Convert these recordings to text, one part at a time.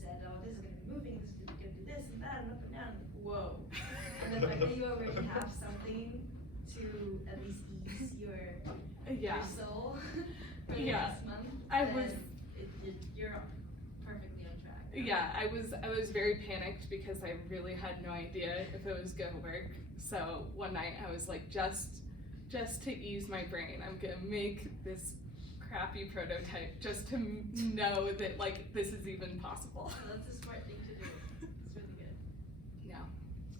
said, oh, this is going to be moving, this is going to do this and that and up and down. Like, whoa. And the fact that you already have something to at least ease your soul for the next month, you're perfectly on track. Yeah, I was very panicked because I really had no idea if it was gonna work. So one night I was like, just to ease my brain, I'm gonna make this crappy prototype just to know that like this is even possible. So that's a smart thing to do. It's really good. Yeah.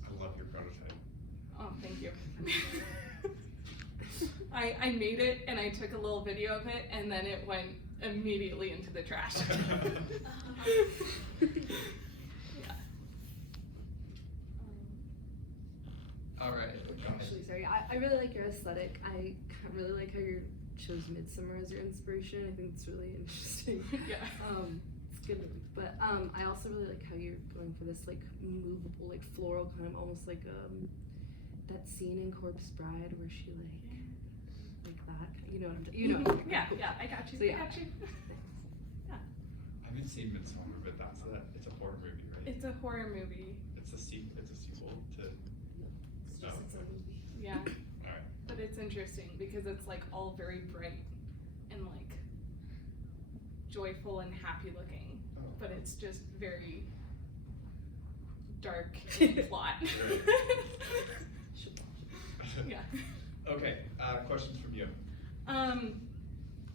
I love your prototype. Oh, thank you. I made it and I took a little video of it and then it went immediately into the trash. Yeah. All right. Actually, sorry, I really like your aesthetic. I really like how you chose Midsummer as your inspiration. I think it's really interesting. Yeah. It's good. But I also really like how you're going for this like movable, like floral kind of almost like that scene in Corpse Bride where she like that. You know what I'm talking. You know. Yeah, yeah, I got you. So, yeah. I got you. I haven't seen Midsommar, but it's a horror movie, right? It's a horror movie. It's a sequel to. It's just it's a movie. Yeah. All right. But it's interesting because it's like all very bright and like joyful and happy looking, but it's just very dark in plot. Yeah. Okay, questions from you.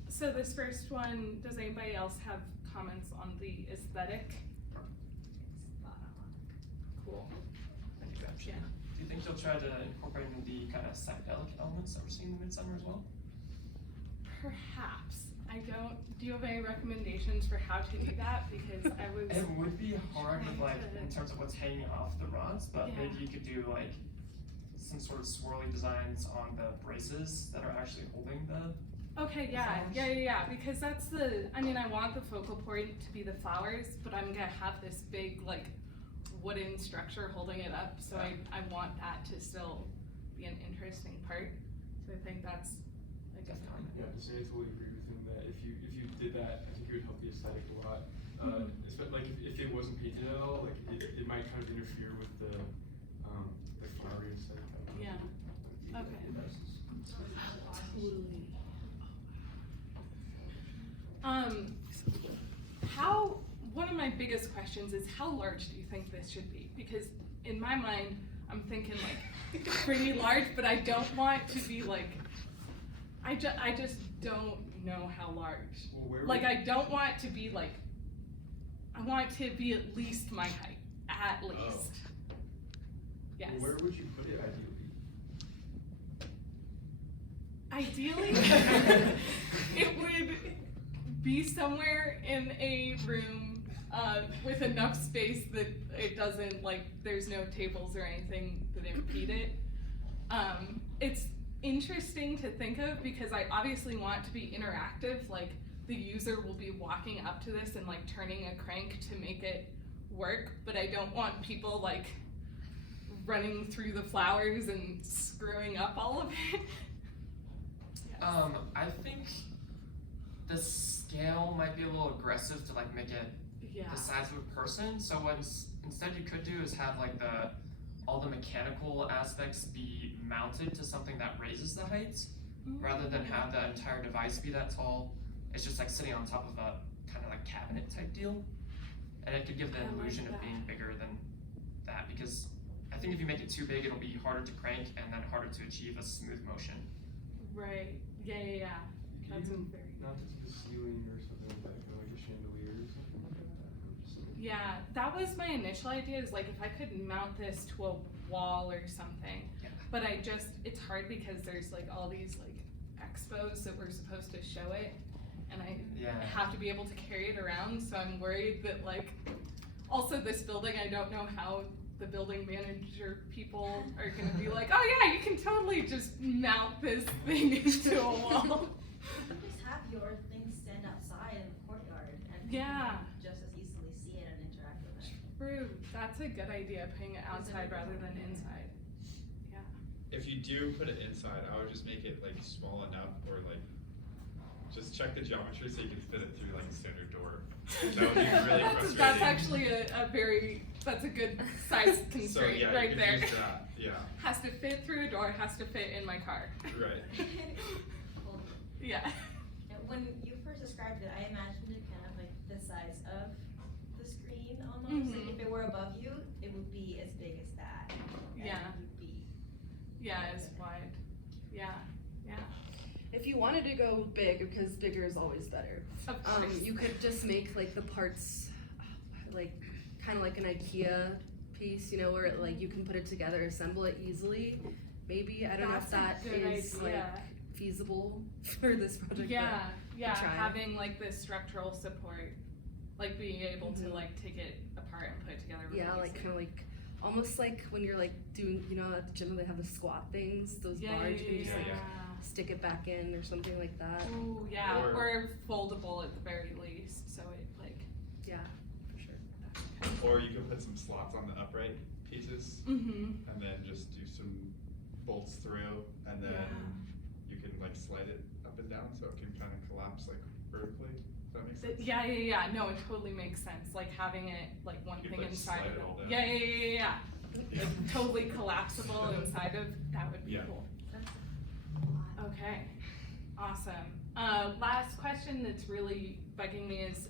So this first one, does anybody else have comments on the aesthetic? Cool. Yeah. Do you think you'll try to incorporate the kind of psychedelic elements that we're seeing in Midsummer as well? Perhaps. I don't. Do you have any recommendations for how to do that? Because I was. It would be hard with like in terms of what's hanging off the rods, but Yeah. maybe you could do like some sort of swirly designs on the braces that are actually holding the. Okay, yeah, because that's I mean, I want the focal point to be the flowers, but I'm gonna have this big, like, wooden structure holding it up, so I want that to still be an interesting part. So I think that's a good one. Yeah, so I totally agree with him that if you did that, I think it would help the aesthetic a lot. Especially like if it wasn't painted at all, like it might kind of interfere with the like flowery aesthetic. Yeah. Okay. Totally. One of my biggest questions is how large do you think this should be? Because in my mind, I'm thinking like pretty large, but I don't want to be like, I just don't know how large. Well, Like I don't want to be like, I want to be at least my height, at least. Oh. Yes. Well, where would you put it ideally? Ideally, it would be somewhere in a room with enough space that it doesn't, like, there's no tables or anything that impede it. It's interesting to think of because I obviously want to be interactive, like the user will be walking up to this and like turning a crank to make it work, but I don't want people like running through the flowers and screwing up all of it. I think the scale might be a little aggressive to like make it the size of a person. So what instead you could do is have like all the mechanical aspects be mounted to something that raises the height, rather than have the entire device be that tall. It's just like sitting on top of a kind of like cabinet type deal, and it could give the illusion of being bigger than that. Because I think if you make it too big, it'll be harder to crank and then harder to achieve a smooth motion. Right. Yeah. That's Even very. not to the ceiling or something like that, like a chandelier or something like that. Or just something. Yeah, that was my initial idea, is like if I could mount this to a wall or something. Yeah. But it's hard because there's like all these like expos that we're supposed to show it, and I have to be able to carry it around, so I'm worried that like, also this building, I don't know how the building manager people are gonna be like, oh yeah, you can totally just mount this thing into a wall. Just have your thing stand outside in the courtyard and Yeah. people can just as easily see it and interact with it. True, that's a good idea, putting it outside rather than inside. Yeah. If you do put it inside, I would just make it like small enough or like just check the geometry so you can fit it through like a standard door. That would be really frustrating. That's actually that's a good size So constraint yeah, right you there. could use that, yeah, Has to fit through a door, has to fit in my car. right. Well, Yeah. when you first described it, I imagined it kind of like the size of the screen almost. Mhm. Like if it were above you, it would be as big as that. And Yeah. you'd be Yeah, it's wide. Yeah. Yeah. If you wanted to go big, because bigger is always better, Of course. you could just make like the parts like kind of like an IKEA piece, you know, where it, like you can put it together, assemble it easily. Maybe I don't know if That's that a good is idea. like feasible for this project. Yeah, yeah, try. having like this structural support, like being able to Mhm. like take it apart and put it together. But, yeah, like kind of like almost like when you're like doing, you know, at the gym they have the squat things, those bars. You can just like stick it back in or something like that. Ooh, yeah, Or- or foldable at the very least, so it like. Yeah, for sure. Or you could put some slots on the upright pieces Mm-hmm. and then just do some bolts through and then Yeah. you can like slide it up and down so it can kind of collapse like vertically. Does that make sense? Yeah. No, it totally makes sense. Like having it like one You thing could, like, inside slide of it all it. down. Yeah. Yeah. Like totally collapsible inside of that would be Yeah. cool. that's a lot. Okay, awesome. Last question that's really bugging me is,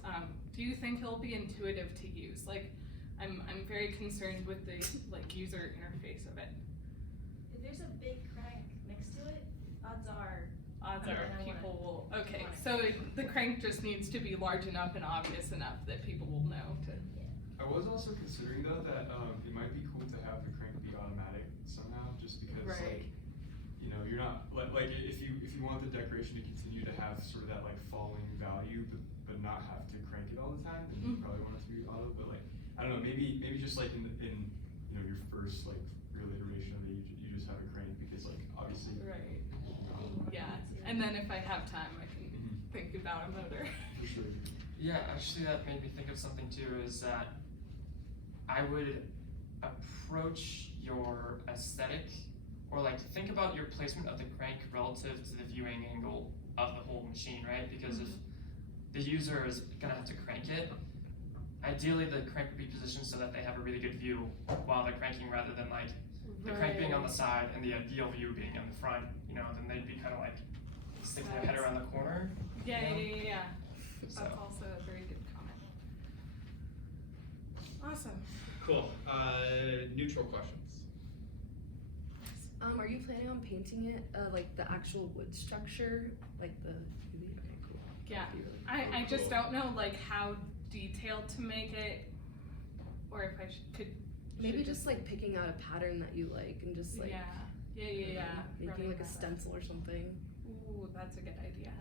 do you think it'll be intuitive to use? Like, I'm very concerned with the like user interface of it. If there's a big crank next to it, odds are Odds Yeah. are people will. Okay, so the crank just needs to be large enough and obvious enough that people will know to. I was also considering though that it might be cool to have the crank be automatic somehow, just because Right. like, you know, you're not like if you want the decoration to continue to have sort of that like falling value, but not have to crank it all the time, then you Mhm. probably want it to be auto. But like, I don't know, maybe just like in you know your first like real iteration of it, you just have a crank because like obviously. Right. um, Yeah, and then if I have time, I can Mhm. think about a motor. For sure. Yeah, actually, that made me think of something too. Is that I would approach your aesthetic, or like think about your placement of the crank relative to the viewing angle of the whole machine, right? Because if the user is gonna have to crank it, ideally the crank would be positioned so that they have a really good view while they're cranking, rather than like the crank being on the side and the ideal view being in the front. You know, then they'd be kind of like sticking their head around the corner. Yeah. That's So. also a very good comment. Awesome. Cool. Neutral questions. Are you planning on painting it like the actual wood structure, like the? Okay, cool. Yeah, That'd be really I just Cool. don't know like how detailed to make it, or if I could. Maybe should just like picking out a pattern that you like and just like Yeah. making running like a that up. stencil or something. Ooh, that's a good idea.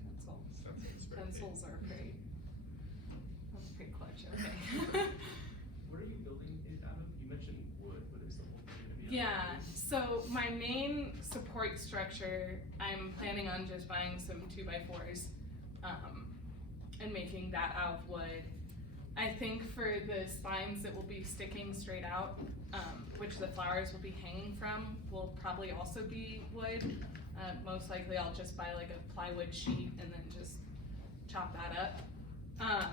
Stencil. Stencils, very Pencils neat. are great. That's pretty clutch. Okay. What are you building it out of? You mentioned wood, but is the whole thing gonna be out of Yeah, wood? so my main support structure, I'm planning on just buying some 2x4s and making that out of wood. I think for the spines that will be sticking straight out, which the flowers will be hanging from, will probably also be wood. Most likely I'll just buy like a plywood sheet and then just chop that up.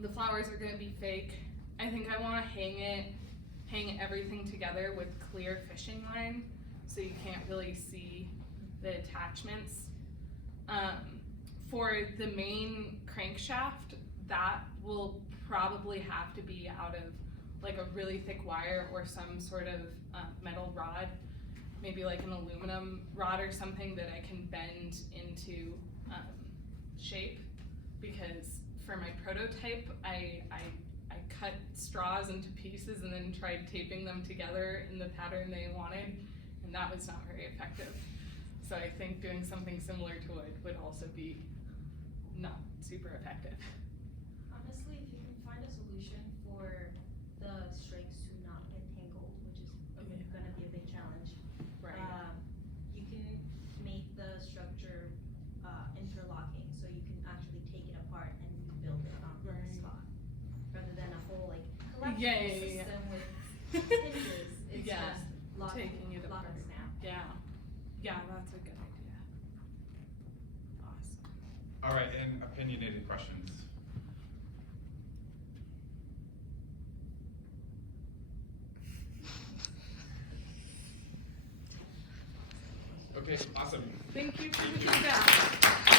The flowers are gonna be fake. I think I wanna hang everything together with clear fishing line, so you can't really see the attachments. For the main crankshaft, that will probably have to be out of like a really thick wire or some sort of metal rod, maybe like an aluminum rod or something that I can bend into shape, because for my prototype, I cut straws into pieces and then tried taping them together in the pattern they wanted, and that was not very effective. So I think doing something similar to wood would also be not super effective. Honestly, if you can find a solution for the strings to not get tangled, which is gonna be a big challenge, you can make the structure interlocking, so you can actually take it apart and rebuild it on the Right. spot, rather than a whole like collapsible Yeah. system with hinges. It's Yeah, just lock, taking it lock apart. and snap. Yeah, that's a good idea. All right, and opinionated questions. Okay, awesome. Thank you for the feedback.